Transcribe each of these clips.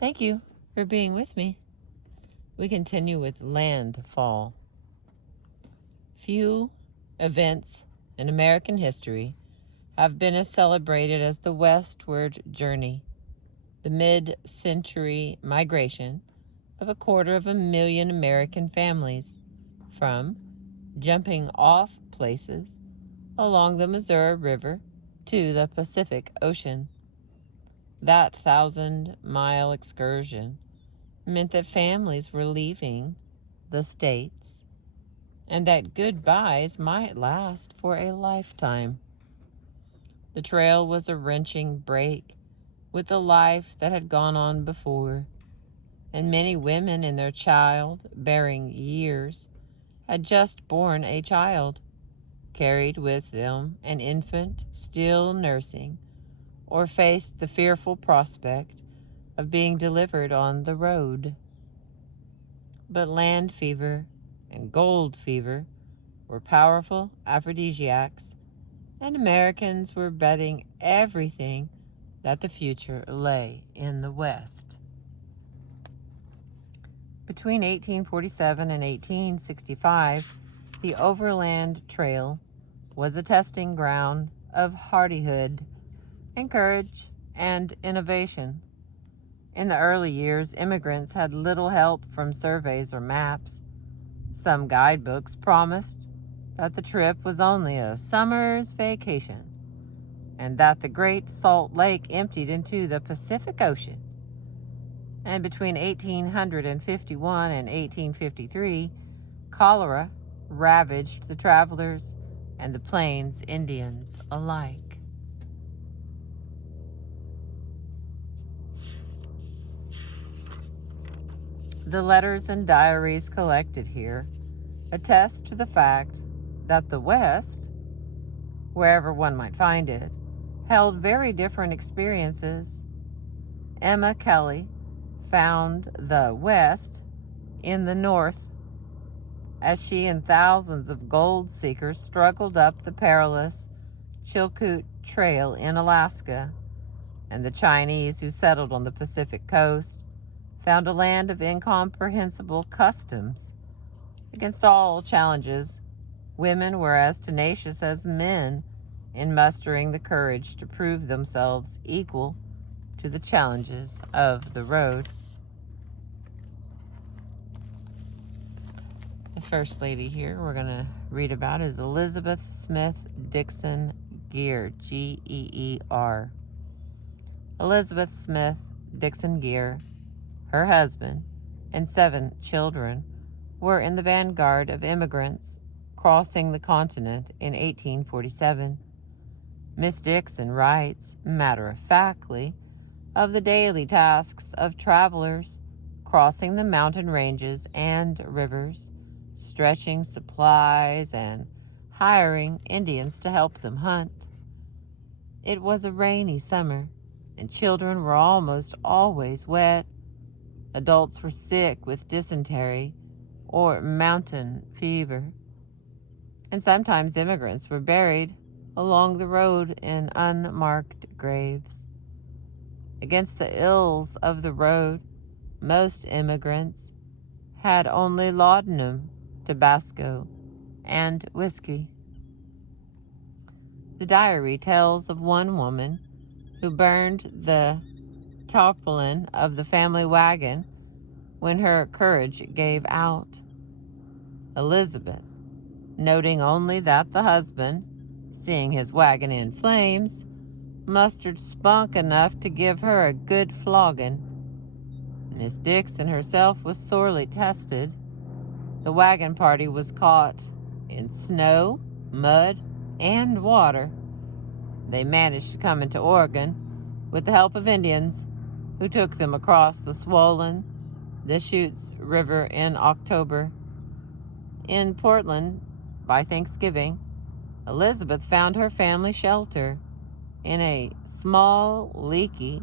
Thank you for being with me. We continue with landfall. Few events in American history have been as celebrated as the westward journey, the mid-century migration of 250,000 American families from jumping off places along the Missouri River to the Pacific Ocean. That 1,000-mile excursion meant that families were leaving the states and that goodbyes might last for a lifetime. The trail was a wrenching break with the life that had gone on before, and many women in their child-bearing years had just borne a child, carried with them an infant still nursing, or faced the fearful prospect of being delivered on the road. But land fever and gold fever were powerful aphrodisiacs, and Americans were betting everything that the future lay in the West. Between 1847 and 1865, the Overland Trail was a testing ground of hardihood and courage and innovation. In the early years, immigrants had little help from surveys or maps. Some guidebooks promised that the trip was only a summer's vacation and that the Great Salt Lake emptied into the Pacific Ocean. And between 1851 and 1853, cholera ravaged the travelers and the Plains Indians alike. The letters and diaries collected here attest to the fact that the West, wherever one might find it, held very different experiences. Emma Kelly found the West in the North as she and thousands of gold seekers struggled up the perilous Chilkoot Trail in Alaska, and the Chinese who settled on the Pacific coast found a land of incomprehensible customs. Against all challenges, women were as tenacious as men in mustering the courage to prove themselves equal to the challenges of the road. The first lady here we're going to read about is Elizabeth Smith Dixon Geer, Geer. Elizabeth Smith Dixon Geer, her husband, and 7 children were in the vanguard of immigrants crossing the continent in 1847. Miss Dixon writes, matter-of-factly, of the daily tasks of travelers crossing the mountain ranges and rivers, stretching supplies, and hiring Indians to help them hunt. It was a rainy summer, and children were almost always wet. Adults were sick with dysentery or mountain fever, and sometimes immigrants were buried along the road in unmarked graves. Against the ills of the road, most immigrants had only laudanum, Tabasco, and whiskey. The diary tells of one woman who burned the tarpaulin of the family wagon when her courage gave out. Elizabeth, noting only that the husband, seeing his wagon in flames, mustered spunk enough to give her a good flogging. Miss Dixon herself was sorely tested. The wagon party was caught in snow, mud, and water. They managed to come into Oregon with the help of Indians who took them across the swollen Deschutes River in October. In Portland, by Thanksgiving, Elizabeth found her family shelter in a small, leaky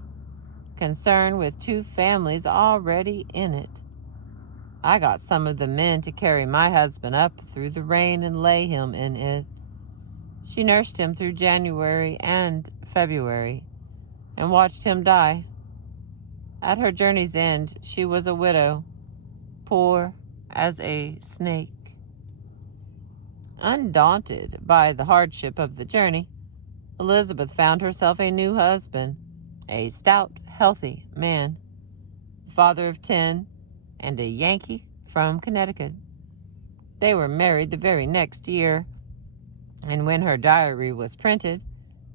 concern with 2 families already in it. I got some of the men to carry my husband up through the rain and lay him in it. She nursed him through January and February and watched him die. At her journey's end, she was a widow, poor as a snake. Undaunted by the hardship of the journey, Elizabeth found herself a new husband, a stout, healthy man, father of 10, and a Yankee from Connecticut. They were married the very next year, and when her diary was printed,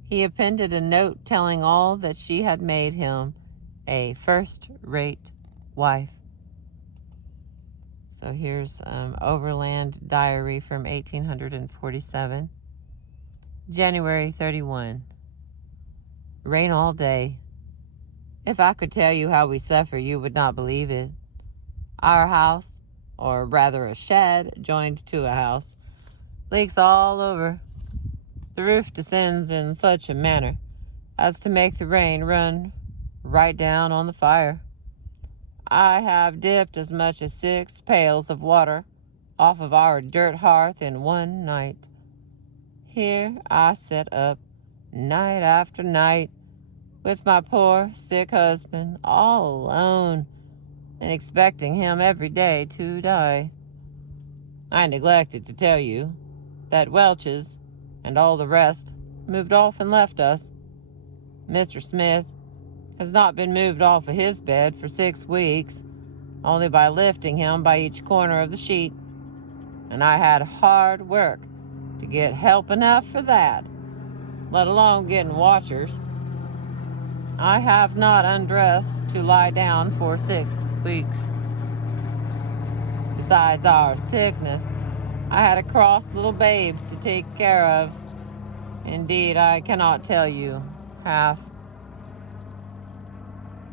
he appended a note telling all that she had made him a first-rate wife. So here's Overland Diary from 1847. January 31. Rain all day. If I could tell you how we suffer, you would not believe it. Our house, or rather a shed joined to a house, leaks all over. The roof descends in such a manner as to make the rain run right down on the fire. I have dipped as much as 6 pails of water off of our dirt hearth in one night. Here I sit up night after night with my poor sick husband all alone and expecting him every day to die. I neglected to tell you that Welch's and all the rest moved off and left us. Mr. Smith has not been moved off of his bed for 6 weeks, only by lifting him by each corner of the sheet, and I had hard work to get help enough for that, let alone getting watchers. I have not undressed to lie down for 6 weeks. Besides our sickness, I had a cross little babe to take care of. Indeed, I cannot tell you half.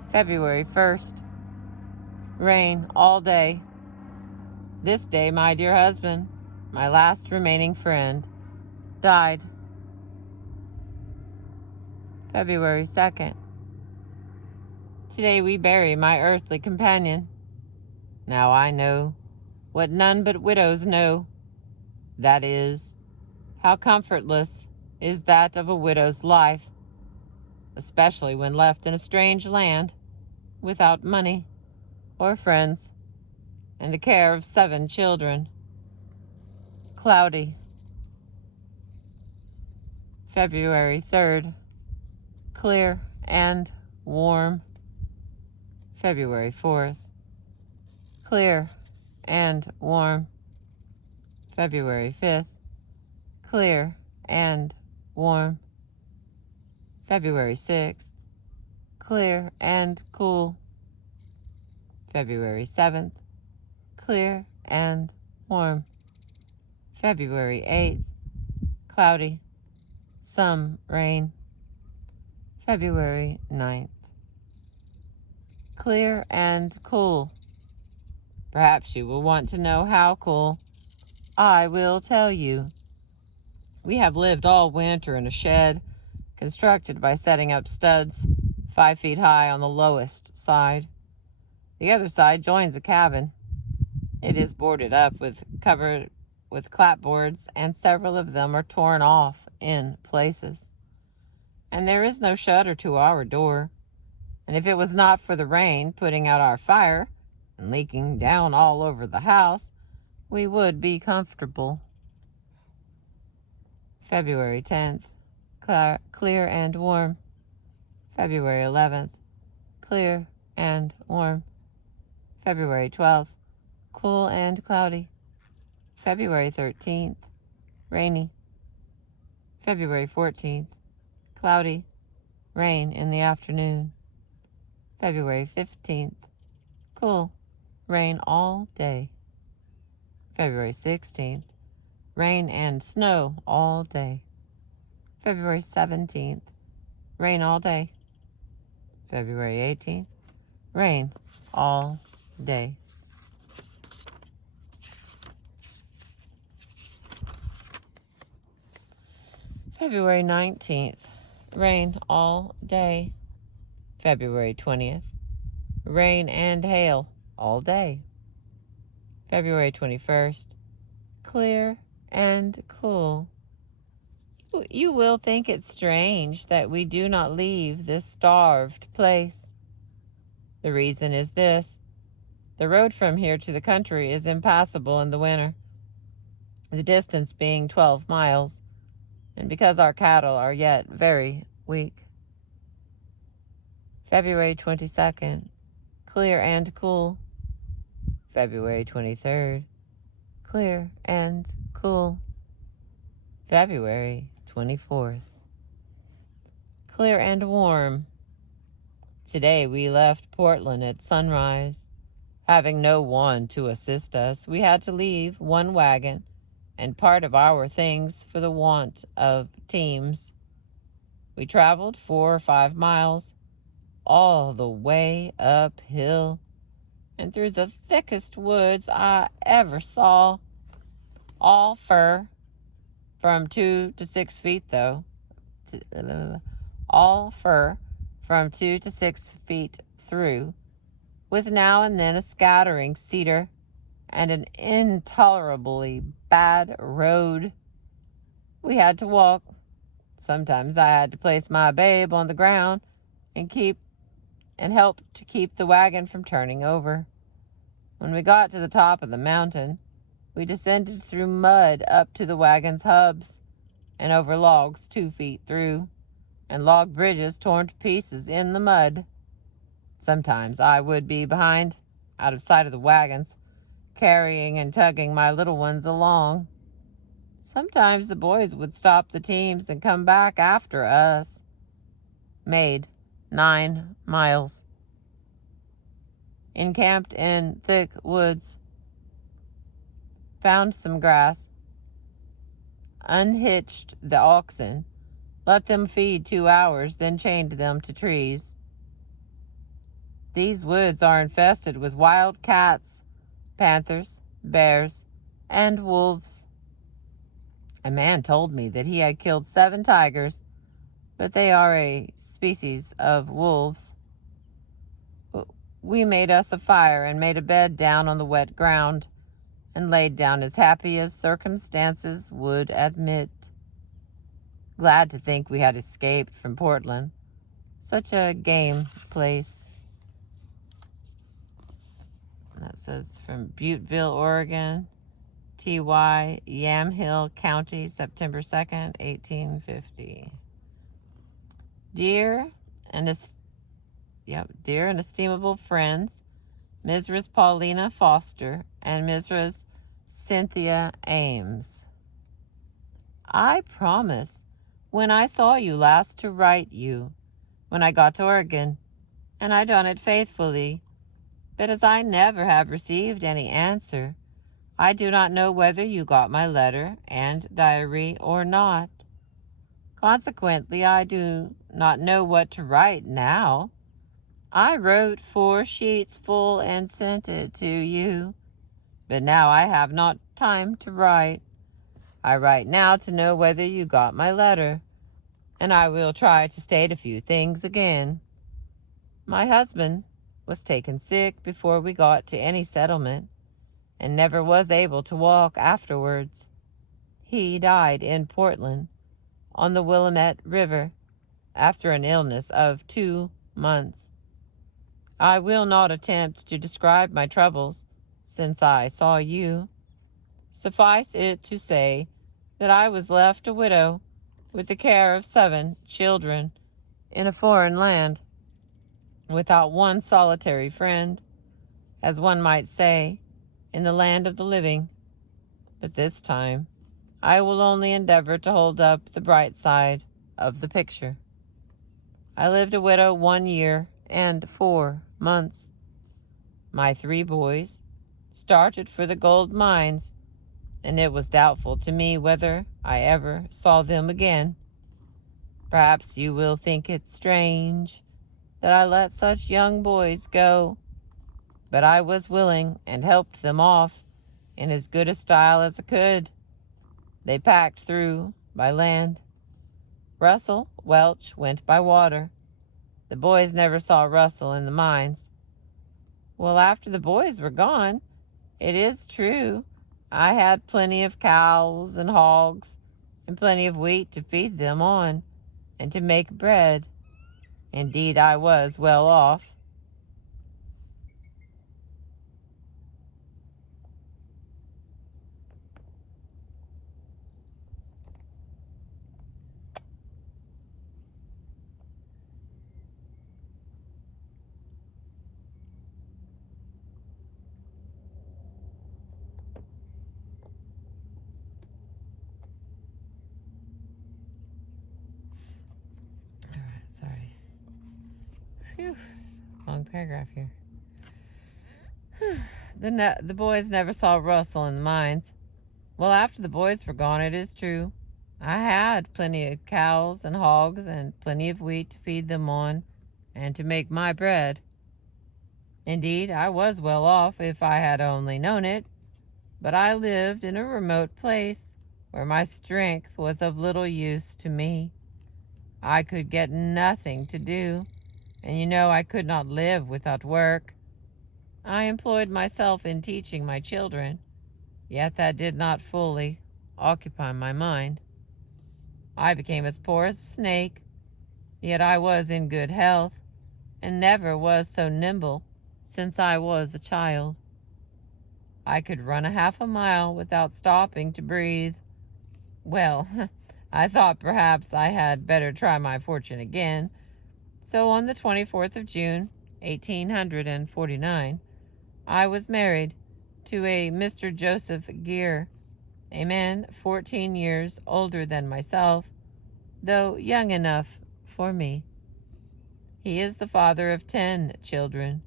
February 1st. Rain all day. This day, my dear husband, my last remaining friend, died. February 2nd. Today we bury my earthly companion. Now I know what none but widows know. That is, how comfortless is that of a widow's life, especially when left in a strange land, without money or friends, and the care of 7 children. Cloudy. February 3rd. Clear and warm. February 4th. Clear and warm. February 5th. Clear and warm. February 6th. Clear and cool. February 7th. Clear and warm. February 8th. Cloudy. Some rain. February 9th. Clear and cool. Perhaps you will want to know how cool. I will tell you. We have lived all winter in a shed constructed by setting up studs 5 feet high on the lowest side. The other side joins a cabin. It is boarded up covered with clapboards, and several of them are torn off in places. And there is no shutter to our door. And if it was not for the rain putting out our fire and leaking down all over the house, we would be comfortable. February 10th. Clear and warm. February 11th. Clear and warm. February 12th. Cool and cloudy. February 13th. Rainy. February 14th. Cloudy. Rain in the afternoon. February 15th. Cool. Rain all day. February 16th. Rain and snow all day. February 17th. Rain all day. February 18th. Rain all day. February 19th. Rain all day. February 20th. Rain and hail all day. February 21st. Clear and cool. You will think it strange that we do not leave this starved place. The reason is this: the road from here to the country is impassable in the winter, the distance being 12 miles, and because our cattle are yet very weak. February 22nd, clear and cool. February 23rd, clear and cool. February 24th, clear and warm. Today we left Portland at sunrise. Having no one to assist us, we had to leave one wagon and part of our things for the want of teams. We traveled 4 or 5 miles, all the way uphill, and through the thickest woods I ever saw. All fir, from 2 to 6 feet though. All fir, from 2 to 6 feet through, with now and then a scattering cedar and an intolerably bad road. We had to walk. Sometimes I had to place my babe on the ground and help to keep the wagon from turning over. When we got to the top of the mountain, we descended through mud up to the wagon's hubs and over logs 2 feet through, and log bridges torn to pieces in the mud. Sometimes I would be behind, out of sight of the wagons, carrying and tugging my little ones along. Sometimes the boys would stop the teams and come back after us. Made 9 miles. Encamped in thick woods. Found some grass. Unhitched the oxen. Let them feed 2 hours, then chained them to trees. These woods are infested with wild cats, panthers, bears, and wolves. A man told me that he had killed 7 tigers, but they are a species of wolves. We made us a fire and made a bed down on the wet ground, and laid down as happy as circumstances would admit. Glad to think we had escaped from Portland, such a game place. That says from Butteville, Oregon, T.Y. Yamhill County, September 2nd, 1850. Dear and estimable friends, Mrs. Paulina Foster and Mrs. Cynthia Ames. I promised when I saw you last to write you when I got to Oregon, and I done it faithfully. But as I never have received any answer, I do not know whether you got my letter and diary or not. Consequently, I do not know what to write now. I wrote 4 sheets full and sent it to you, but now I have not time to write. I write now to know whether you got my letter, and I will try to state a few things again. My husband was taken sick before we got to any settlement, and never was able to walk afterwards. He died in Portland, on the Willamette River, after an illness of 2 months. I will not attempt to describe my troubles since I saw you. Suffice it to say that I was left a widow with the care of 7 children in a foreign land, without one solitary friend, as one might say, in the land of the living. But this time, I will only endeavor to hold up the bright side of the picture. I lived a widow 1 year and 4 months. My 3 boys started for the gold mines, and it was doubtful to me whether I ever saw them again. Perhaps you will think it strange that I let such young boys go, but I was willing and helped them off in as good a style as I could. They packed through by land. Russell Welch went by water. The boys never saw Russell in the mines. Well, after the boys were gone, it is true, I had plenty of cows and hogs, and plenty of wheat to feed them on, and to make bread. Indeed, I was well off. long paragraph here. The boys never saw Russell in the mines. Well, after the boys were gone, it is true, I had plenty of cows and hogs and plenty of wheat to feed them on and to make my bread. Indeed, I was well off if I had only known it, but I lived in a remote place where my strength was of little use to me. I could get nothing to do, and you know I could not live without work. I employed myself in teaching my children, yet that did not fully occupy my mind. I became as poor as a snake, yet I was in good health, and never was so nimble since I was a child. I could run a half a mile without stopping to breathe. Well, I thought perhaps I had better try my fortune again, so on the 24th of June, 1849, I was married to a Mr. Joseph Gear, a man 14 years older than myself, though young enough for me. He is the father of 10 children.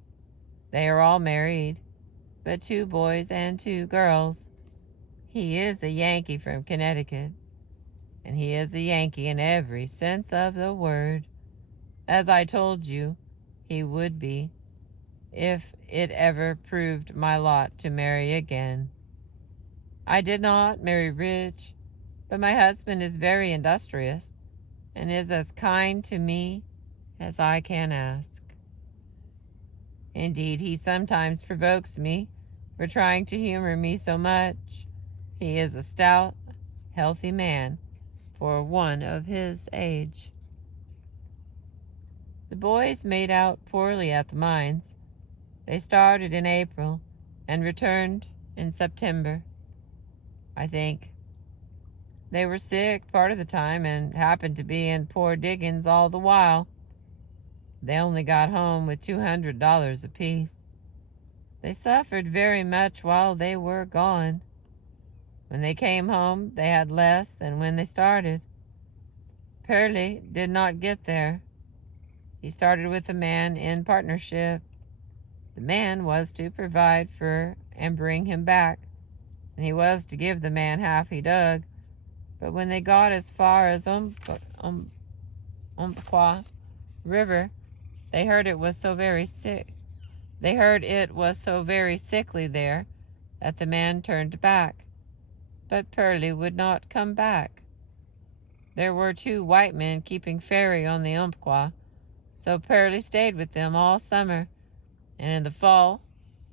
They are all married, but 2 boys and 2 girls. He is a Yankee from Connecticut, and he is a Yankee in every sense of the word, as I told you he would be if it ever proved my lot to marry again. I did not marry rich, but my husband is very industrious and is as kind to me as I can ask. Indeed, he sometimes provokes me for trying to humor me so much. He is a stout, healthy man for one of his age. The boys made out poorly at the mines. They started in April and returned in September, I think. They were sick part of the time and happened to be in poor diggings all the while. They only got home with $200 apiece. They suffered very much while they were gone. When they came home, they had less than when they started. Pearlie did not get there. He started with a man in partnership. The man was to provide for and bring him back, and he was to give the man half he dug. But when they got as far as Umpqua River, they heard it was so very sickly there that the man turned back. But Pearlie would not come back. There were 2 white men keeping ferry on the Umpqua, so Pearlie stayed with them all summer, and in the fall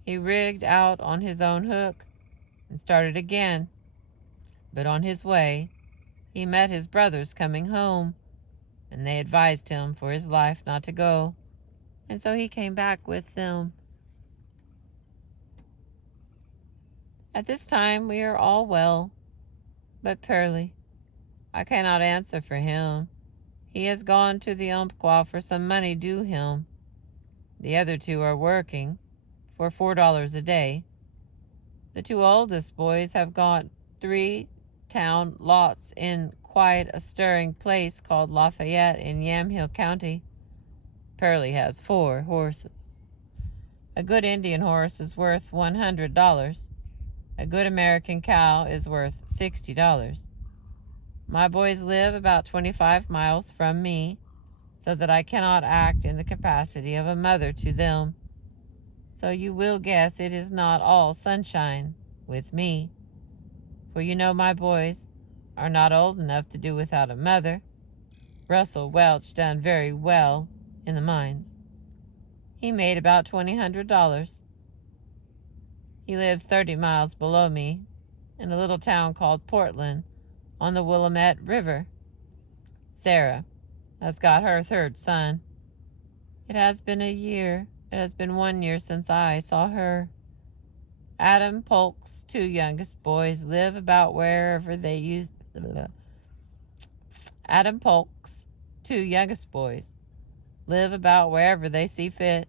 he rigged out on his own hook and started again. But on his way he met his brothers coming home, and they advised him for his life not to go, and so he came back with them. At this time we are all well, but Pearlie, I cannot answer for him. He has gone to the Umpqua for some money due him. The other 2 are working for $4 a day. The 2 oldest boys have got 3 town lots in quite a stirring place called Lafayette in Yamhill County. Pearlie has 4 horses. A good Indian horse is worth $100. A good American cow is worth $60. My boys live about 25 miles from me, so that I cannot act in the capacity of a mother to them. So you will guess it is not all sunshine with me, for you know my boys are not old enough to do without a mother. Russell Welch done very well in the mines. He made about $2,000. He lives 30 miles below me in a little town called Portland on the Willamette River. Sarah has got her 3rd son. It has been 1 year since I saw her. Adam Polk's 2 youngest boys live about wherever they used. Adam Polk's 2 youngest boys live about wherever they see fit.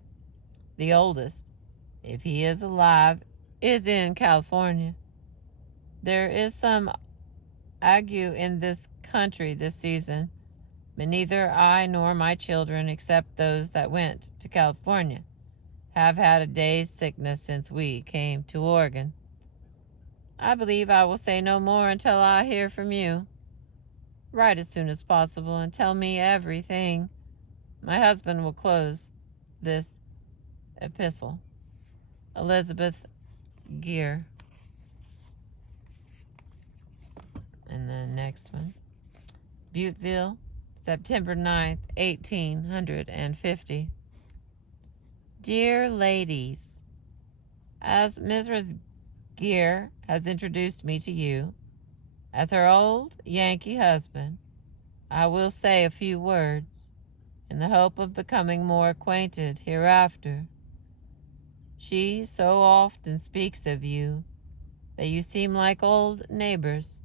The oldest, if he is alive, is in California. There is some ague in this country this season. but neither I nor my children, except those that went to California, have had a day's sickness since we came to Oregon. I believe I will say no more until I hear from you. Write as soon as possible and tell me everything. My husband will close this epistle. Elizabeth Gear. And the next one. Butteville, September 9th, 1850. Dear ladies, as Mrs. Gear has introduced me to you as her old Yankee husband, I will say a few words in the hope of becoming more acquainted hereafter. She so often speaks of you that you seem like old neighbors.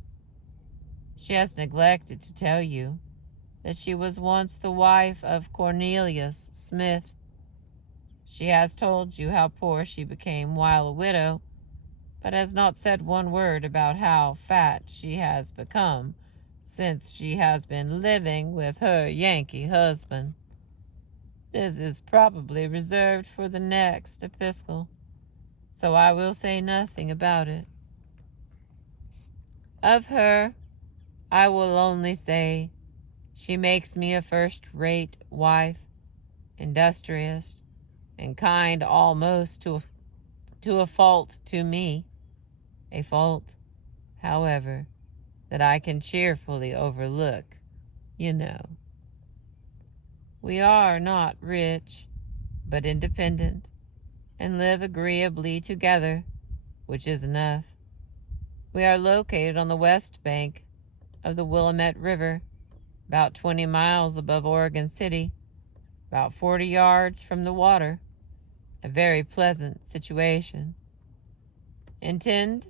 She has neglected to tell you that she was once the wife of Cornelius Smith. She has told you how poor she became while a widow, but has not said one word about how fat she has become since she has been living with her Yankee husband. This is probably reserved for the next epistle, so I will say nothing about it. Of her, I will only say she makes me a first-rate wife, industrious, and kind almost to a fault to me, a fault, however, that I can cheerfully overlook, you know. We are not rich, but independent, and live agreeably together, which is enough. We are located on the west bank of the Willamette River, about 20 miles above Oregon City, about 40 yards from the water. A very pleasant situation. Intend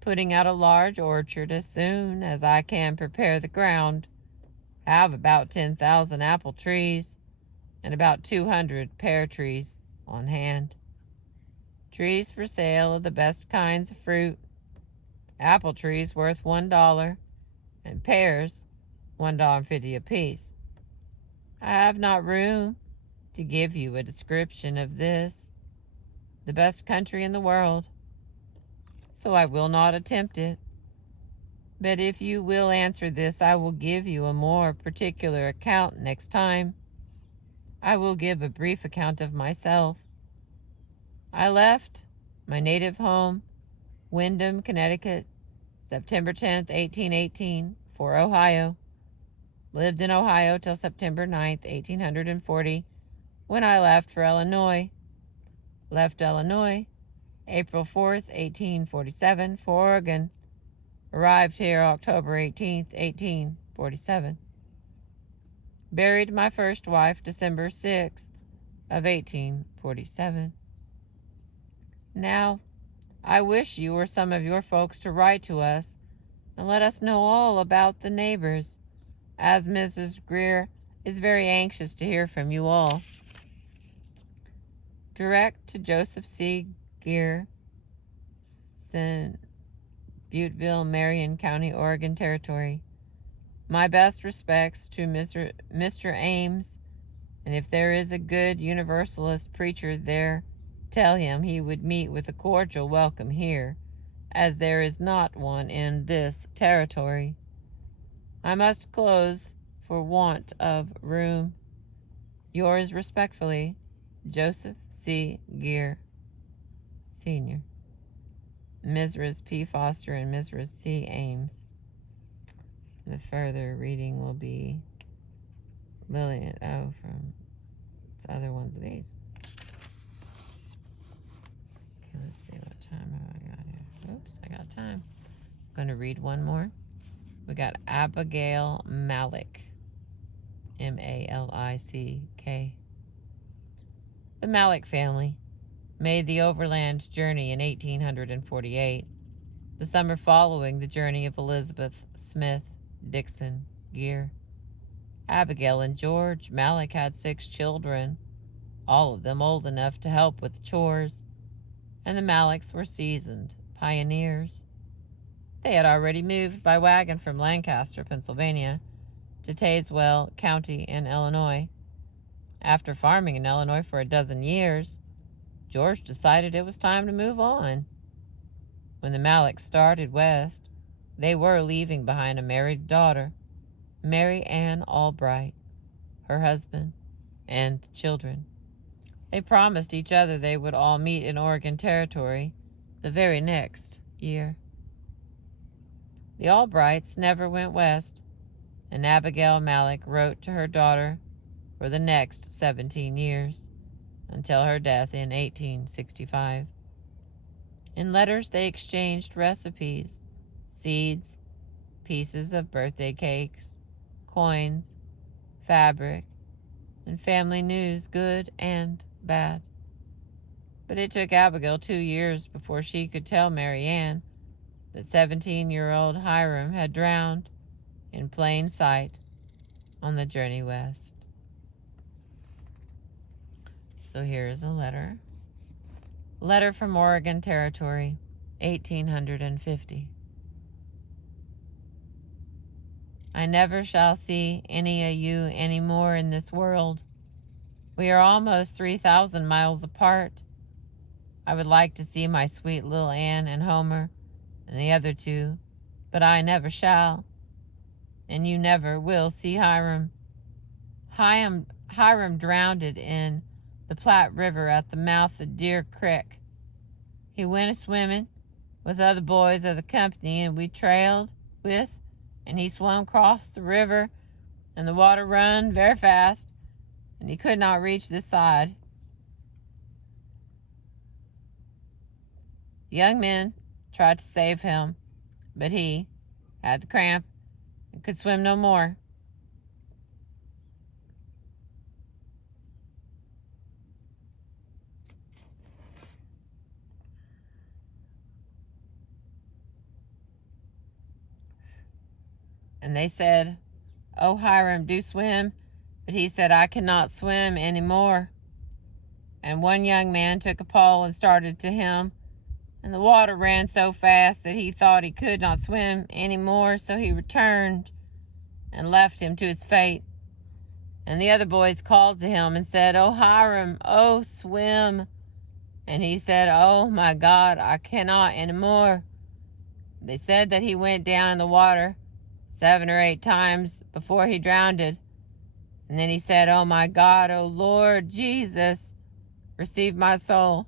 putting out a large orchard as soon as I can prepare the ground. Have about 10,000 apple trees and about 200 pear trees on hand. Trees for sale of the best kinds of fruit. Apple trees worth $1 and pears $1.50 apiece. I have not room to give you a description of this, the best country in the world, so I will not attempt it. But if you will answer this, I will give you a more particular account next time. I will give a brief account of myself. I left my native home, Windham, Connecticut, September 10th, 1818, for Ohio. Lived in Ohio till September 9th, 1840, when I left for Illinois. Left Illinois April 4th, 1847, for Oregon. Arrived here October 18th, 1847. Buried my first wife December 6th of 1847. Now, I wish you or some of your folks to write to us and let us know all about the neighbors, as Mrs. Greer is very anxious to hear from you all. Direct to Joseph C. Gear, Butteville, Marion County, Oregon Territory. My best respects to Mr. Ames, and if there is a good Universalist preacher there, tell him he would meet with a cordial welcome here, as there is not one in this territory. I must close for want of room. Yours respectfully, Joseph C. Gear, Sr. Mrs. P. Foster and Mrs. C. Ames. The further reading will be Lillian. Oh, from other ones of these. Okay, let's see what time have I got here. Oops, I got time. I'm going to read one more. We got Abigail Malick, Malick. The Malick family made the overland journey in 1848, the summer following the journey of Elizabeth Smith Dixon Gear. Abigail and George Malick had 6 children, all of them old enough to help with the chores, and the Malicks were seasoned pioneers. They had already moved by wagon from Lancaster, Pennsylvania, to Tazewell County in Illinois. After farming in Illinois for a dozen years, George decided it was time to move on. When the Malecks started west, they were leaving behind a married daughter, Mary Ann Albright, her husband, and children. They promised each other they would all meet in Oregon Territory the very next year. The Albrights never went west, and Abigail Malek wrote to her daughter for the next 17 years, until her death in 1865. In letters they exchanged recipes, seeds, pieces of birthday cakes, coins, fabric, and family news, good and bad. But it took Abigail 2 years before she could tell Mary Ann that 17-year-old Hiram had drowned in plain sight on the journey west. So here's a letter. Letter from Oregon Territory, 1850. I never shall see any of you any more in this world. We are almost 3,000 miles apart. I would like to see my sweet little Ann and Homer and the other two, but I never shall. And you never will see Hiram. Hiram drowned in the Platte River at the mouth of Deer Creek. He went a-swimming with other boys of the company, and we trailed with, and he swam across the river, and the water run very fast, and he could not reach this side. The young men tried to save him, but he had the cramp and could swim no more. And they said, "Oh, Hiram, do swim." But he said, "I cannot swim any more." And one young man took a pole and started to him, and the water ran so fast that he thought he could not swim any more, so he returned and left him to his fate. And the other boys called to him and said, "Oh, Hiram, oh, swim." And he said, "Oh, my God, I cannot any more." They said that he went down in the water 7 or 8 times before he drowned. And then he said, "Oh, my God, oh, Lord Jesus, receive my soul."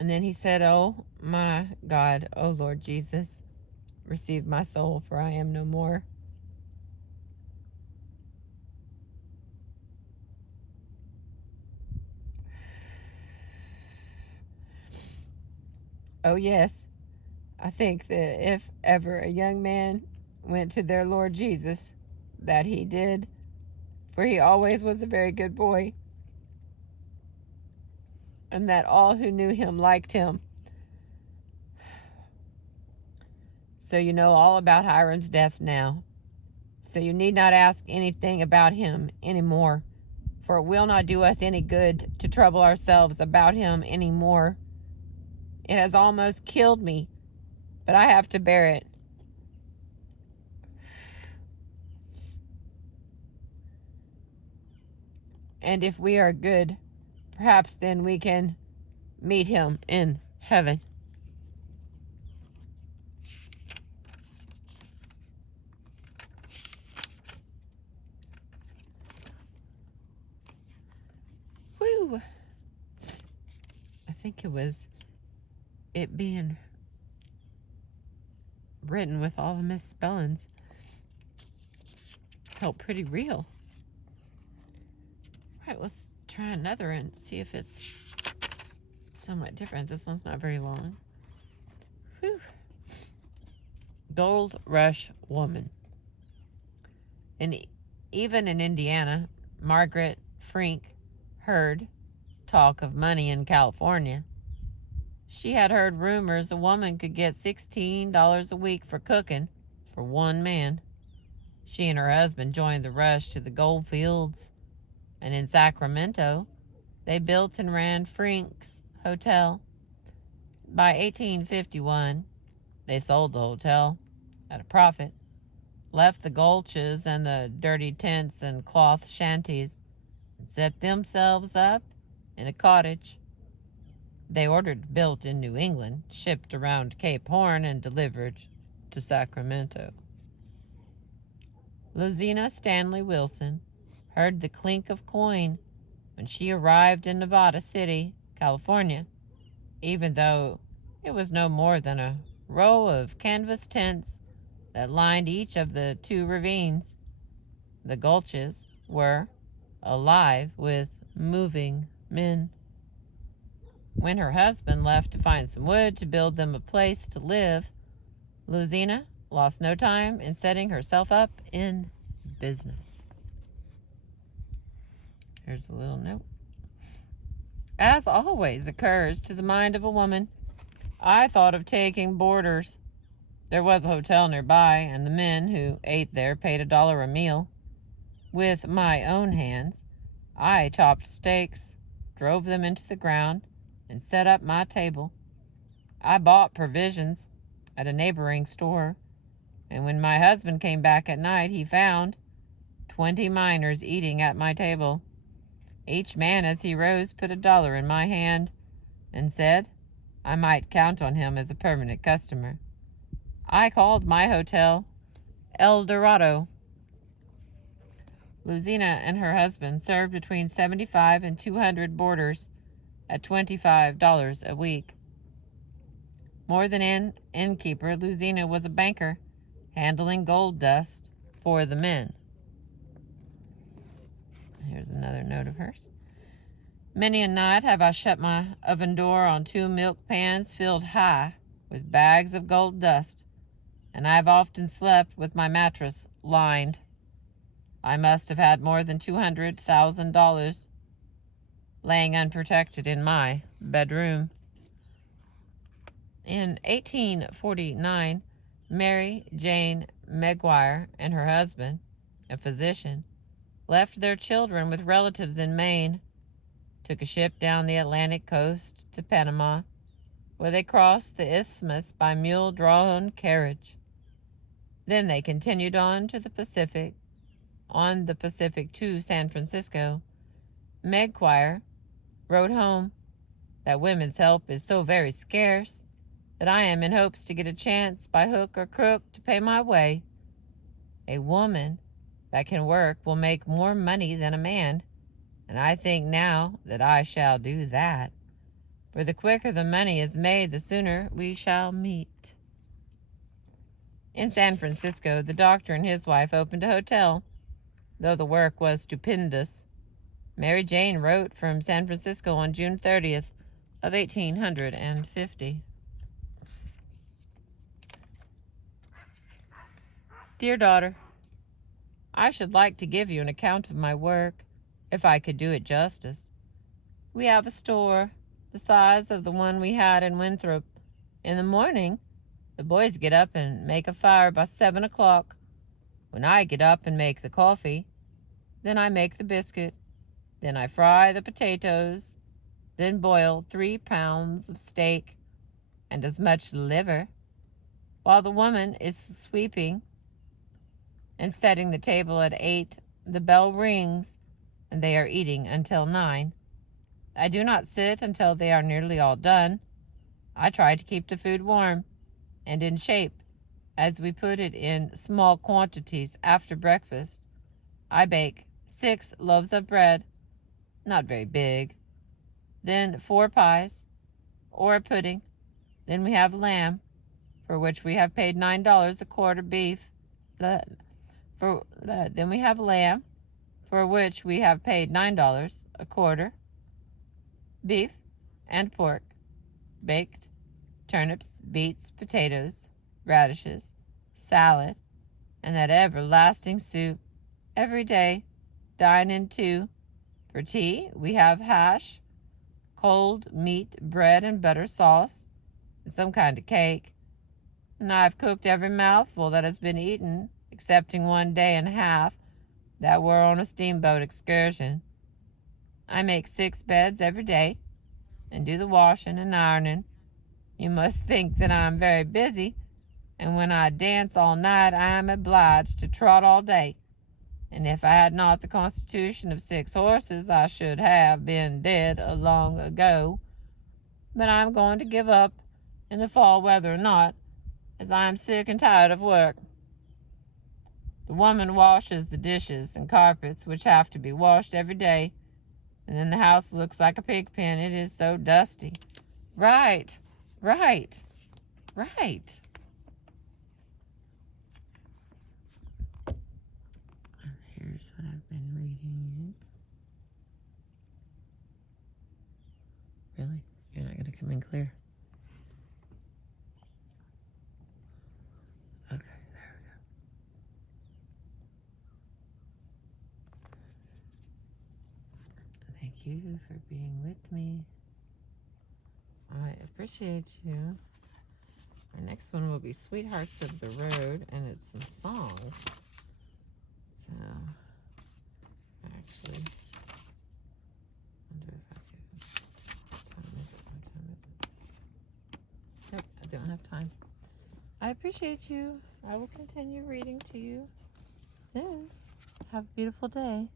And then he said, "Oh, my God, oh, Lord Jesus, receive my soul, for I am no more." Oh, yes, I think that if ever a young man went to their Lord Jesus, that he did, for he always was a very good boy, and that all who knew him liked him. So you know all about Hiram's death now. So you need not ask anything about him anymore, for it will not do us any good to trouble ourselves about him anymore. It has almost killed me, but I have to bear it. And if we are good, perhaps then we can meet him in heaven. Whew. I think it being written with all the misspellings felt pretty real. Right, let's try another and see if it's somewhat different. This one's not very long. Whew. Gold Rush Woman. And even in Indiana, Margaret Frink heard talk of money in California. She had heard rumors a woman could get $16 a week for cooking for one man. She and her husband joined the rush to the gold fields, and in Sacramento, they built and ran Frink's Hotel. By 1851, they sold the hotel at a profit, left the gulches and the dirty tents and cloth shanties, and set themselves up in a cottage. They ordered built in New England, shipped around Cape Horn, and delivered to Sacramento. Luzina Stanley Wilson heard the clink of coin when she arrived in Nevada City, California, even though it was no more than a row of canvas tents that lined each of the two ravines. The gulches were alive with moving men. When her husband left to find some wood to build them a place to live, Luzina lost no time in setting herself up in business. Here's a little note. As always occurs to the mind of a woman, I thought of taking boarders. There was a hotel nearby, and the men who ate there paid $1 a meal. With my own hands, I chopped steaks, drove them into the ground, and set up my table. I bought provisions at a neighboring store, and when my husband came back at night, he found 20 miners eating at my table. Each man as he rose put $1 in my hand and said I might count on him as a permanent customer. I called my hotel El Dorado. Luzina and her husband served between 75 and 200 boarders at $25 a week. More than an innkeeper, Luzina was a banker, handling gold dust for the men. Here's another note of hers. Many a night have I shut my oven door on 2 milk pans filled high with bags of gold dust, and I have often slept with my mattress lined. I must have had more than $200,000 laying unprotected in my bedroom. In 1849, Mary Jane Maguire and her husband, a physician, left their children with relatives in Maine, took a ship down the Atlantic coast to Panama, where they crossed the isthmus by mule-drawn carriage. Then they continued on the Pacific to San Francisco. Maguire wrote home that women's help is so very scarce that I am in hopes to get a chance by hook or crook to pay my way. A woman that can work will make more money than a man, and I think now that I shall do that, for the quicker the money is made, the sooner we shall meet. In San Francisco, the doctor and his wife opened a hotel. Though the work was stupendous, Mary Jane wrote from San Francisco on June 30th of 1850. Dear daughter, I should like to give you an account of my work, if I could do it justice. We have a store the size of the one we had in Winthrop. In the morning, the boys get up and make a fire by 7 o'clock. When I get up and make the coffee, then I make the biscuit, then I fry the potatoes, then boil 3 pounds of steak and as much liver. While the woman is sweeping and setting the table at 8, the bell rings, and they are eating until 9. I do not sit until they are nearly all done. I try to keep the food warm and in shape, as we put it in small quantities after breakfast. I bake 6 loaves of bread, not very big, then 4 pies, or a pudding. Then we have lamb, for which we have paid $9 a quarter, beef. Then we have lamb, for which we have paid $9 a quarter, beef and pork, baked, turnips, beets, potatoes, radishes, salad, and that everlasting soup. Every day, dine in 2. For tea, we have hash, cold meat, bread, and butter sauce, and some kind of cake. And I've cooked every mouthful that has been eaten, excepting 1 day and a half that were on a steamboat excursion. I make 6 beds every day, and do the washing and ironing. You must think that I am very busy, and when I dance all night I am obliged to trot all day. And if I had not the constitution of 6 horses, I should have been dead long ago. But I am going to give up in the fall whether or not, as I am sick and tired of work. The woman washes the dishes and carpets, which have to be washed every day, and then the house looks like a pig pen. It is so dusty. Right, right, right. Here's what I've been reading. Really? You're not going to come in clear? Okay, there we go. Thank you for being with me. I appreciate you. Our next one will be Sweethearts of the Road, and it's some songs. So, actually, wonder if I could. What time is it? What time is it? Nope, I don't have time. I appreciate you. I will continue reading to you soon. Have a beautiful day.